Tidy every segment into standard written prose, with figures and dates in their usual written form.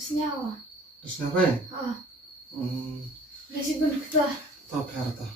Senyawa. Terus ngapain? Udah sibuk kita. Tahu karta.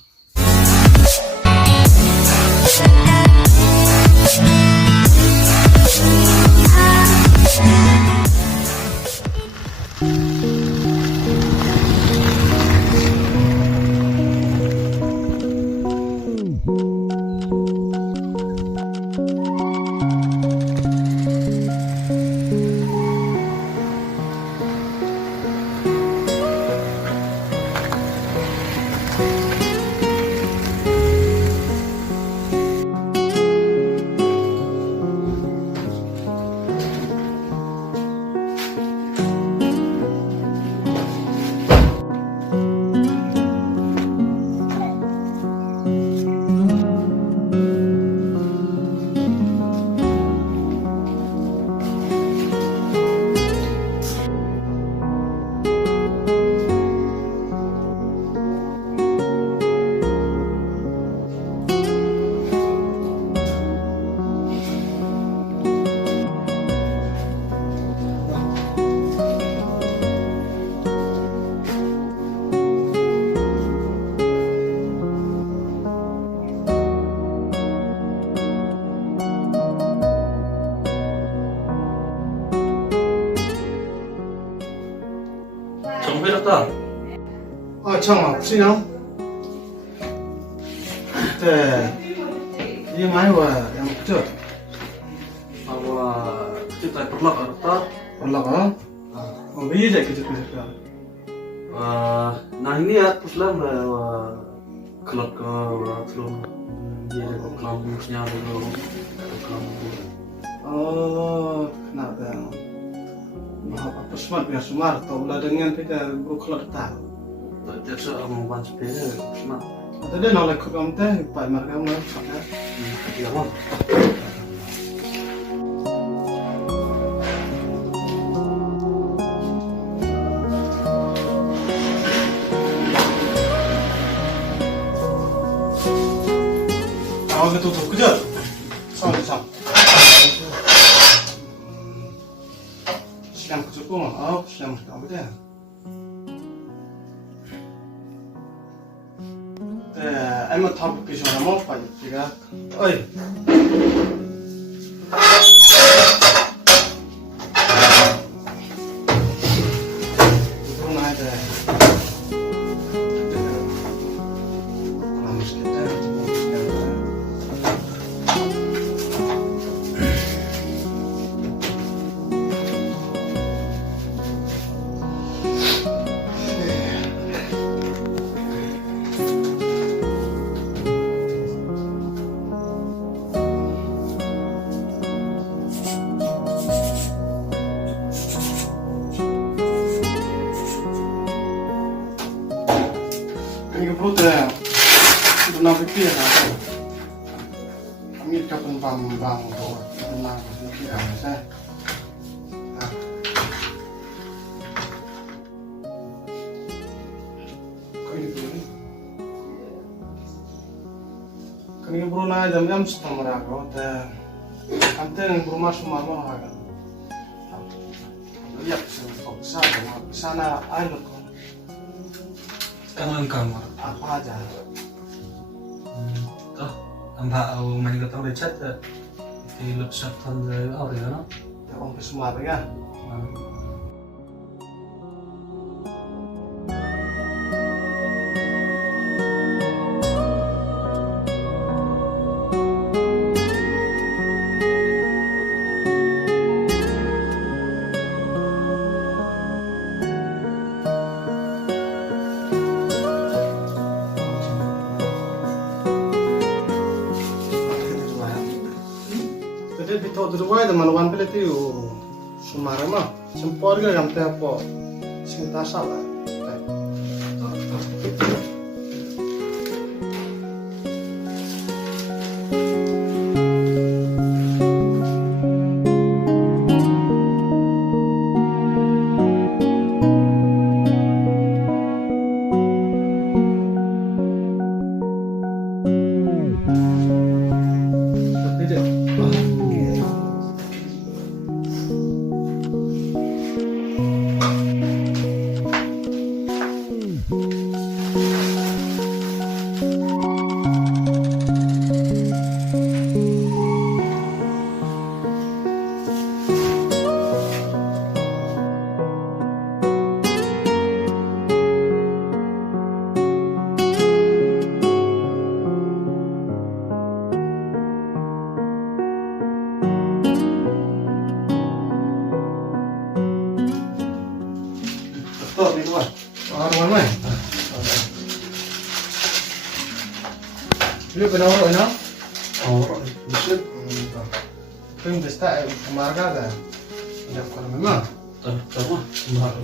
정배렸다. 잠깐만, 신영. 네, 이 많이 와, yang kecil. Bahwa kita perlu karta. 올라가. 이제 그저. Nah ini ya puslam kelot ke telur dia ada kelambusnya dulu kelambu. Kenapa? Apa smart biar smart? Tahu lah dengan kita berkeluar tahu. Tak seorang ban sepeda puslam. Tadi nolak ke kamu teh, pak mereka mau sana. Dia mau. Itu tuh kejar. Sama. 시간 그쳤고, 시간 가보자. em thọc cái chỗ nào phải thì ra ơi hôm nay thì làm cái ini kebetulan itu nabi kia lah, kami kapan bang bawa tenang kia saya, kau ini dulu, kami kebetulan jam setengah mereka, kantor rumah semua orang, lihat sana air Kangen kamar. apa aja. Toh, tambah main ketang lecet di lebih tahun dari awal ya, no? Om semua ya. Jadi bito dua itu manuan pilih itu sumara mah sempor gak yang teh apa cinta salah. Tốt đi luôn. Đúng rồi. Lu kenal orang ini? Oh, bisa. Film pesta marga ada. Ya kalau memang. Terutama mahal.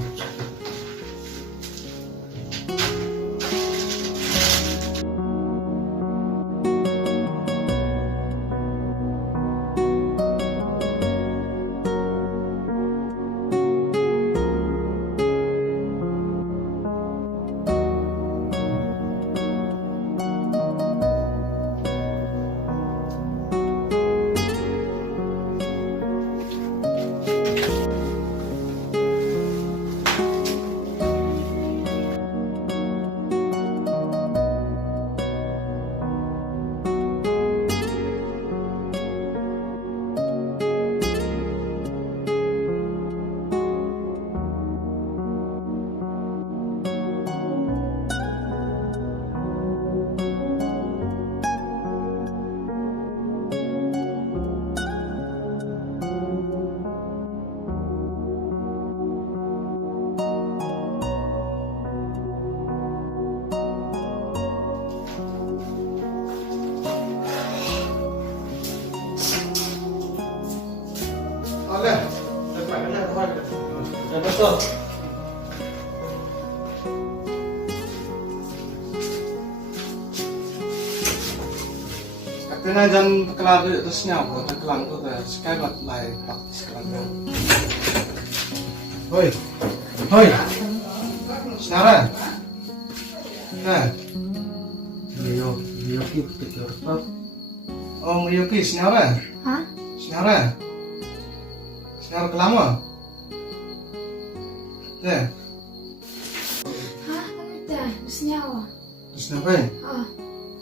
Oleh, dapat kena apa? Dapat tuh. Katanya jangan kelar di atasnya, buat kelang tuh deh. Sekali lagi praktis kelang. Hoi, hoi. Senara. Nah, Dia kita kertas. Om Yuki senara. Hah? Senara. Senara kelama. Deh, Hah? Ano ito? Gusto niya ako. terus ngapain? Ah,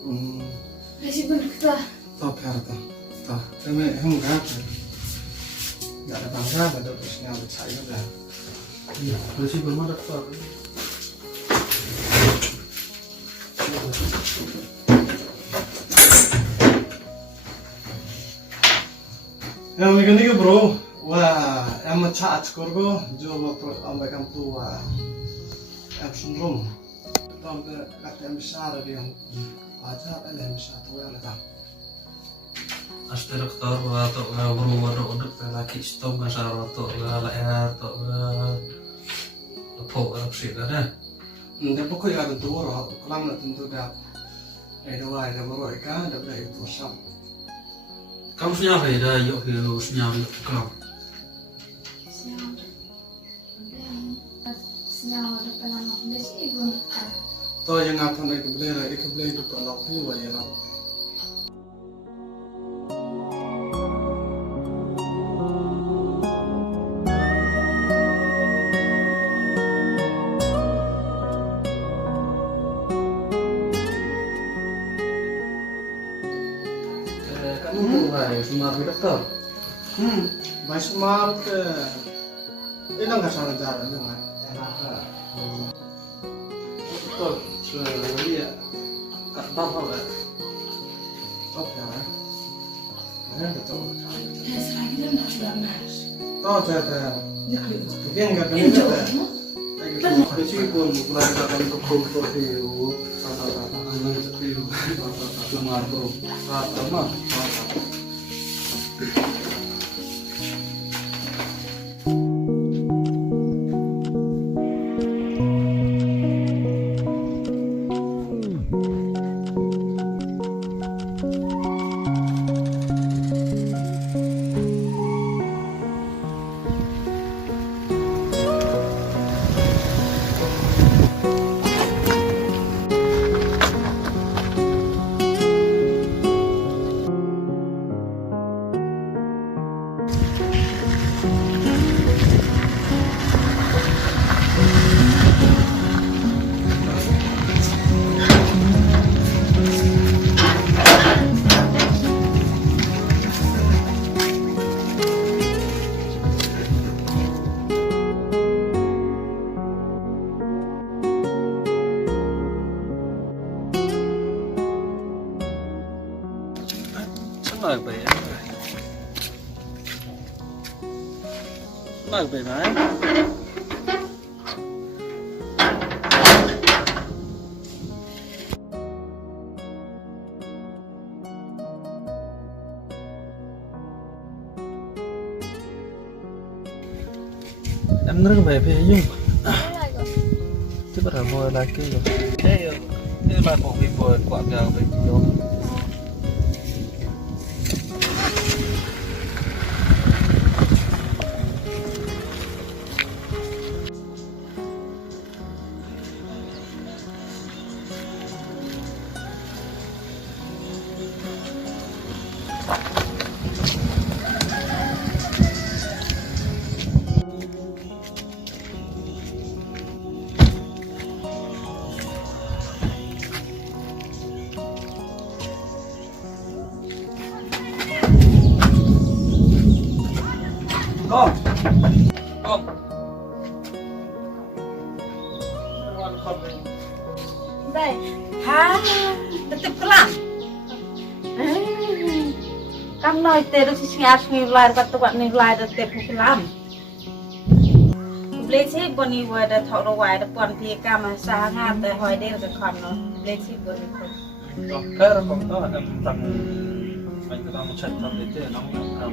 Hmm, resipon kita. top harta. Top, kami enggak. Nggak ada bangsa, ada terusnya saya udah. Iya, masih belum ada tuh. Ya, begini ke bro. Wah, em chat korgo, jo motor ambekam tu em sundrum. Tom ke kata em besar dia yang aja em besar tu yang letak. Asli dokter atau berumur untuk laki stop masalah atau ya atau apa sih kan? Dia pokoknya ada tu orang, kelam nak tentu dah. Ada baru ikan, ada itu sam. Kamu senyap ya, yuk hiu senyap kamu. Siya ako na pala ako. Resipon kita. Tahu yang apa nak ikut itu tolak hiu aja lah. Kamu tuh baik, semua dokter. Mas smart ke. Ini nggak salah jalan tu kan. Dokter, dia kat bawah lah. Top ya. Ada betul. Yes, lagi na mas. Tahu saya. Ya, kayo. Mungkin nggak kena Enjoy kita. mo? Meskipun bukan akan ke hiu, cuma bro, sama. Senang ba yan? Senang ba yan? em rất về phía nhưng chứ bắt đầu mua lại cái rồi thế như là một vị vườn quả cà về đó con con đây ha tetep kelam kam noi te ru sias ni lai bat wat ni lai da te pu kelam ble si boni wa da thọ ro wai da pon thi kam sa nga te hoi de da kham no ble si boni ko cái đó còn đó em rằng mình có một trận tập để chơi nó làm